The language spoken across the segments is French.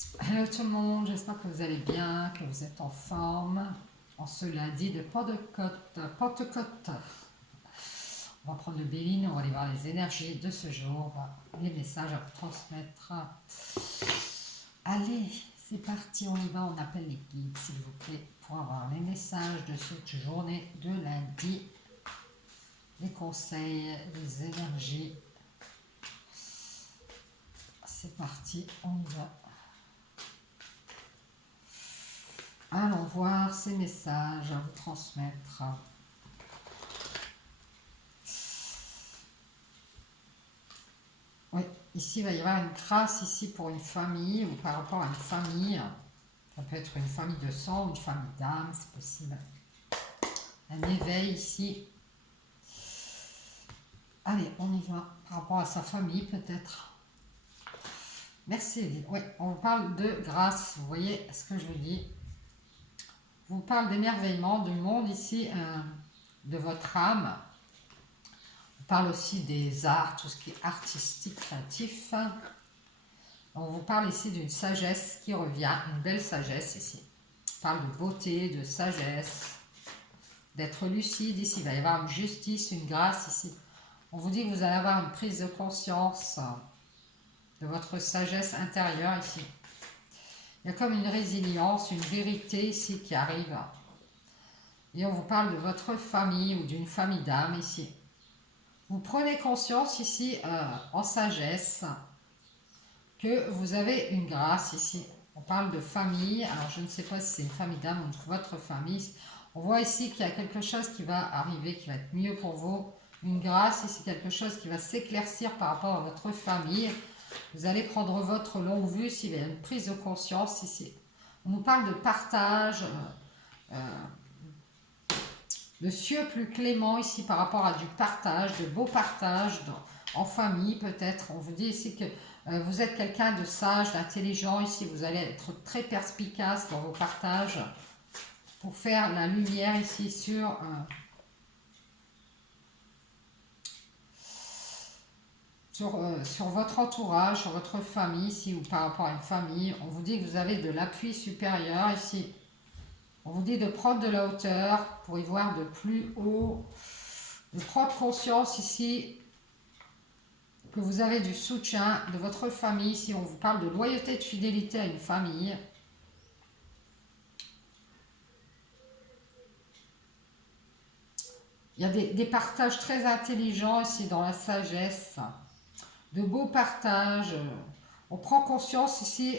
Hello tout le monde, j'espère que vous allez bien, que vous êtes en forme en ce lundi de Pentecôte. On va prendre le Béline, on va aller voir les énergies de ce jour, les messages à vous transmettre. Allez, c'est parti, on y va, on appelle les guides s'il vous plaît pour avoir les messages de cette journée de lundi, les conseils, les énergies. C'est parti, on y va. Allons voir ces messages à vous transmettre. Oui, ici il va y avoir une grâce ici pour une famille ou par rapport à une famille. Ça peut être une famille de sang, une famille d'âme, c'est possible. Un éveil ici. Allez, on y va. Par rapport à sa famille peut-être. Merci. Oui, on vous parle de grâce. Vous voyez ce que je vous dis. Je vous parle d'émerveillement du monde ici, de votre âme. On parle aussi des arts, tout ce qui est artistique, créatif. On vous parle ici d'une sagesse qui revient, une belle sagesse ici. On parle de beauté, de sagesse, d'être lucide ici. Il va y avoir une justice, une grâce ici. On vous dit que vous allez avoir une prise de conscience de votre sagesse intérieure ici. Il y a comme une résilience, une vérité ici qui arrive. Et on vous parle de votre famille ou d'une famille d'âme ici. Vous prenez conscience ici en sagesse que vous avez une grâce ici. On parle de famille, alors je ne sais pas si c'est une famille d'âme ou votre famille. On voit ici qu'il y a quelque chose qui va arriver, qui va être mieux pour vous. Une grâce ici, quelque chose qui va s'éclaircir par rapport à votre famille. Vous allez prendre votre longue vue, s'il y a une prise de conscience ici. On nous parle de partage, de cieux plus clément ici par rapport à du partage, de beaux partages en famille peut-être. On vous dit ici que vous êtes quelqu'un de sage, d'intelligent ici. Vous allez être très perspicace dans vos partages pour faire la lumière ici sur... sur votre entourage, sur votre famille ici ou par rapport à une famille. On vous dit que vous avez de l'appui supérieur ici. On vous dit de prendre de la hauteur pour y voir de plus haut, de prendre conscience ici que vous avez du soutien de votre famille. Ici, on vous parle de loyauté, de fidélité à une famille. Il y a des partages très intelligents ici dans la sagesse, de beaux partages. On prend conscience ici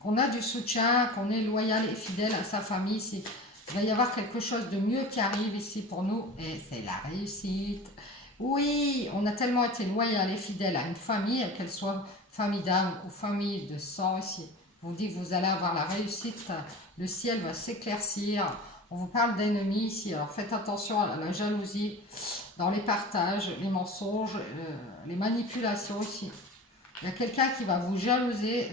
qu'on a du soutien, qu'on est loyal et fidèle à sa famille ici. Il va y avoir quelque chose de mieux qui arrive ici pour nous et c'est la réussite. Oui, on a tellement été loyal et fidèle à une famille, qu'elle soit famille d'âme ou famille de sang ici. On vous dit que vous allez avoir la réussite, le ciel va s'éclaircir. On vous parle d'ennemis ici, alors faites attention à la jalousie dans les partages, les mensonges, les manipulations ici. Il y a quelqu'un qui va vous jalouser,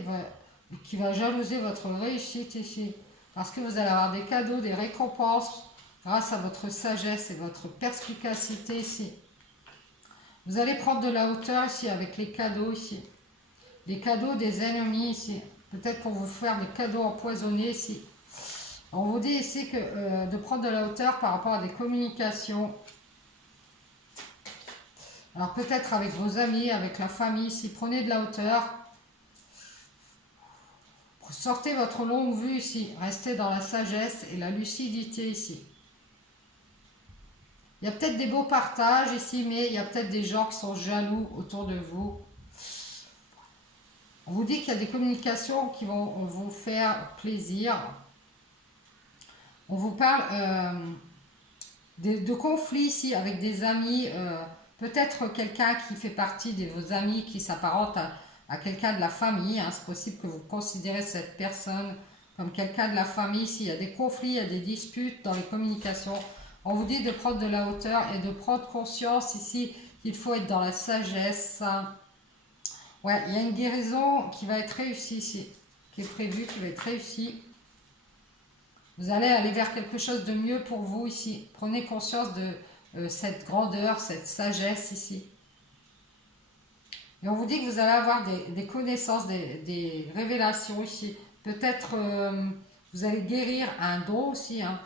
qui va jalouser votre réussite ici. Parce que vous allez avoir des cadeaux, des récompenses grâce à votre sagesse et votre perspicacité ici. Vous allez prendre de la hauteur ici avec les cadeaux ici. Les cadeaux des ennemis ici. Peut-être qu'on vous faire des cadeaux empoisonnés ici. On vous dit ici que de prendre de la hauteur par rapport à des communications. Alors peut-être avec vos amis, avec la famille ici. Prenez de la hauteur. Sortez votre longue vue ici. Restez dans la sagesse et la lucidité ici. Il y a peut-être des beaux partages ici, mais il y a peut-être des gens qui sont jaloux autour de vous. On vous dit qu'il y a des communications qui vont vous faire plaisir. On vous parle de conflits ici avec des amis. Peut-être quelqu'un qui fait partie de vos amis qui s'apparente à quelqu'un de la famille. Hein. C'est possible que vous considérez cette personne comme quelqu'un de la famille. S'il y a des conflits, il y a des disputes dans les communications, on vous dit de prendre de la hauteur et de prendre conscience ici qu'il faut être dans la sagesse. Ouais, il y a une guérison qui va être réussie ici, qui est prévue, qui va être réussie. Vous allez aller vers quelque chose de mieux pour vous ici. Prenez conscience de cette grandeur, cette sagesse ici. Et on vous dit que vous allez avoir des connaissances, des révélations ici. Peut-être vous allez guérir un don aussi. Hein.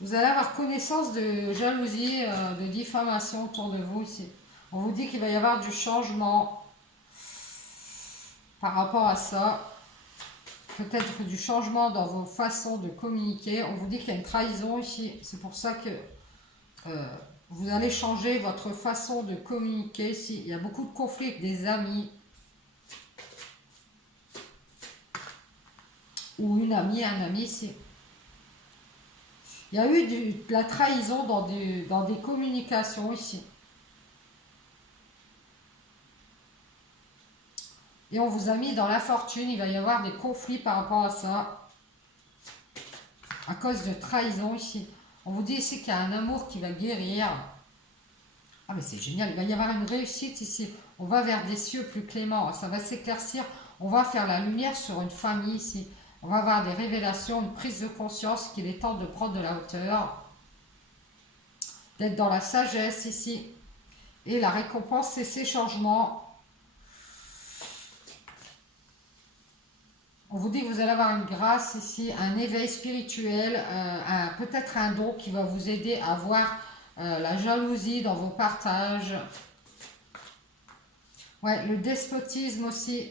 Vous allez avoir connaissance de jalousie, de diffamation autour de vous ici. On vous dit qu'il va y avoir du changement par rapport à ça. Peut-être du changement dans vos façons de communiquer. On vous dit qu'il y a une trahison ici. C'est pour ça que vous allez changer votre façon de communiquer ici. Il y a beaucoup de conflits avec des amis. Ou une amie, un ami ici. Il y a eu de la trahison dans des communications ici. Et on vous a mis dans la fortune, il va y avoir des conflits par rapport à ça. À cause de trahison ici. On vous dit ici qu'il y a un amour qui va guérir. Ah mais c'est génial, il va y avoir une réussite ici. On va vers des cieux plus cléments, ça va s'éclaircir. On va faire la lumière sur une famille ici. On va avoir des révélations, une prise de conscience qu'il est temps de prendre de la hauteur. D'être dans la sagesse ici. Et la récompense, c'est ces changements. On vous dit que vous allez avoir une grâce ici, un éveil spirituel, peut-être un don qui va vous aider à voir la jalousie dans vos partages. Ouais, le despotisme aussi.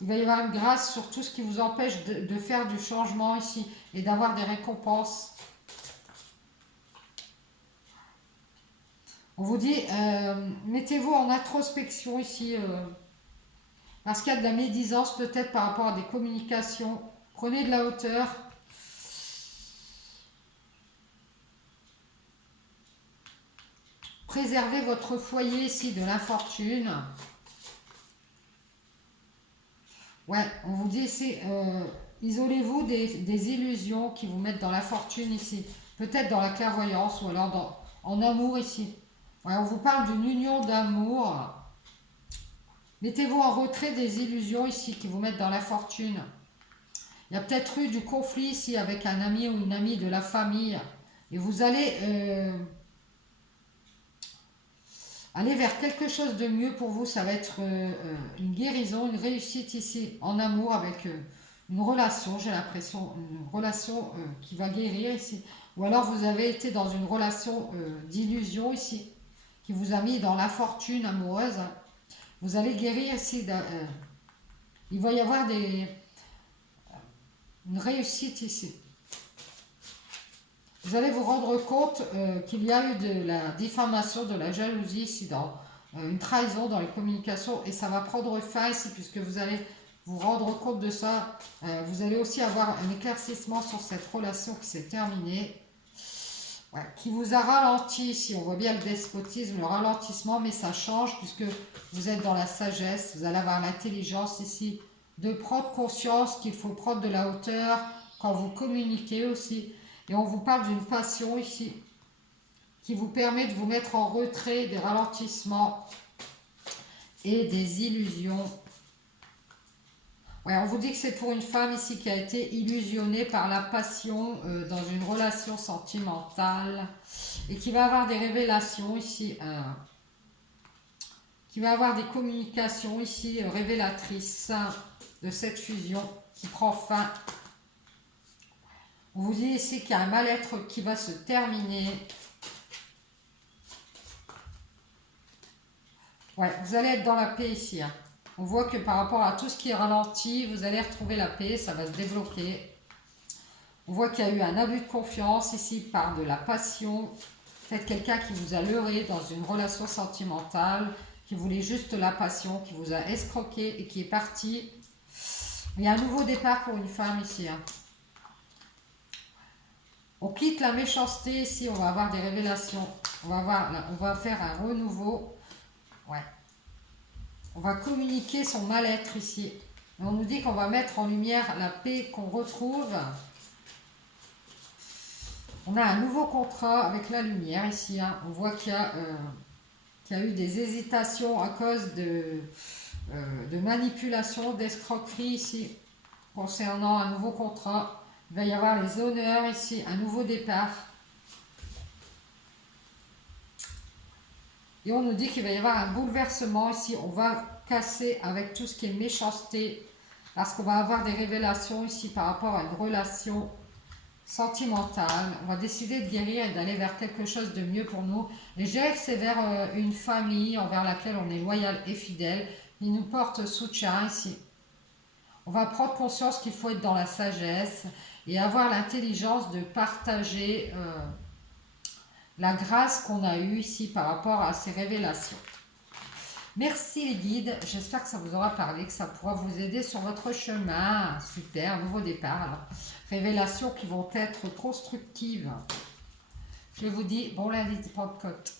Il va y avoir une grâce sur tout ce qui vous empêche de faire du changement ici et d'avoir des récompenses. On vous dit, mettez-vous en introspection ici. Parce qu'il y a de la médisance peut-être par rapport à des communications. Prenez de la hauteur. Préservez votre foyer ici de l'infortune. Ouais, on vous dit ici, isolez-vous des illusions qui vous mettent dans la fortune ici. Peut-être dans la clairvoyance ou alors en amour ici. Ouais, on vous parle d'une union d'amour. Mettez-vous en retrait des illusions ici qui vous mettent dans la fortune. Il y a peut-être eu du conflit ici avec un ami ou une amie de la famille. Et vous allez aller vers quelque chose de mieux pour vous. Ça va être une guérison, une réussite ici en amour avec une relation, j'ai l'impression, une relation qui va guérir ici. Ou alors vous avez été dans une relation d'illusion ici, qui vous a mis dans la fortune amoureuse. Vous allez guérir ici. Il va y avoir une réussite ici. Vous allez vous rendre compte qu'il y a eu de la diffamation, de la jalousie ici, une trahison dans les communications, et ça va prendre fin ici, puisque vous allez vous rendre compte de ça. Vous allez aussi avoir un éclaircissement sur cette relation qui s'est terminée, ouais, qui vous a ralenti ici. On voit bien le despotisme, le ralentissement, mais ça change, puisque vous êtes dans la sagesse, vous allez avoir l'intelligence ici, de prendre conscience qu'il faut prendre de la hauteur quand vous communiquez aussi. Et on vous parle d'une passion ici qui vous permet de vous mettre en retrait des ralentissements et des illusions. Ouais, on vous dit que c'est pour une femme ici qui a été illusionnée par la passion dans une relation sentimentale et qui va avoir des révélations ici, qui va avoir des communications ici révélatrices de cette fusion qui prend fin. On vous dit ici qu'il y a un mal-être qui va se terminer. Ouais, vous allez être dans la paix ici. Hein. On voit que par rapport à tout ce qui est ralenti, vous allez retrouver la paix, ça va se débloquer. On voit qu'il y a eu un abus de confiance ici par de la passion. Peut-être quelqu'un qui vous a leurré dans une relation sentimentale, qui voulait juste la passion, qui vous a escroqué et qui est parti. Il y a un nouveau départ pour une femme ici. Hein. On quitte la méchanceté ici, on va avoir des révélations. On va faire un renouveau. Ouais. On va communiquer son mal-être ici. Et on nous dit qu'on va mettre en lumière la paix qu'on retrouve. On a un nouveau contrat avec la lumière ici. Hein. On voit qu'il y a eu des hésitations à cause de manipulation, d'escroquerie ici. Concernant un nouveau contrat. Il va y avoir les honneurs ici, un nouveau départ. Et on nous dit qu'il va y avoir un bouleversement ici. On va casser avec tout ce qui est méchanceté. Parce qu'on va avoir des révélations ici par rapport à une relation sentimentale. On va décider de guérir et d'aller vers quelque chose de mieux pour nous. Et je dirais que c'est vers une famille envers laquelle on est loyal et fidèle. Il nous porte soutien ici. On va prendre conscience qu'il faut être dans la sagesse et avoir l'intelligence de partager la grâce qu'on a eue ici par rapport à ces révélations. Merci les guides, j'espère que ça vous aura parlé, que ça pourra vous aider sur votre chemin. Super, nouveau départ. Alors, révélations qui vont être constructives. Je vous dis bon lundi de Pentecôte.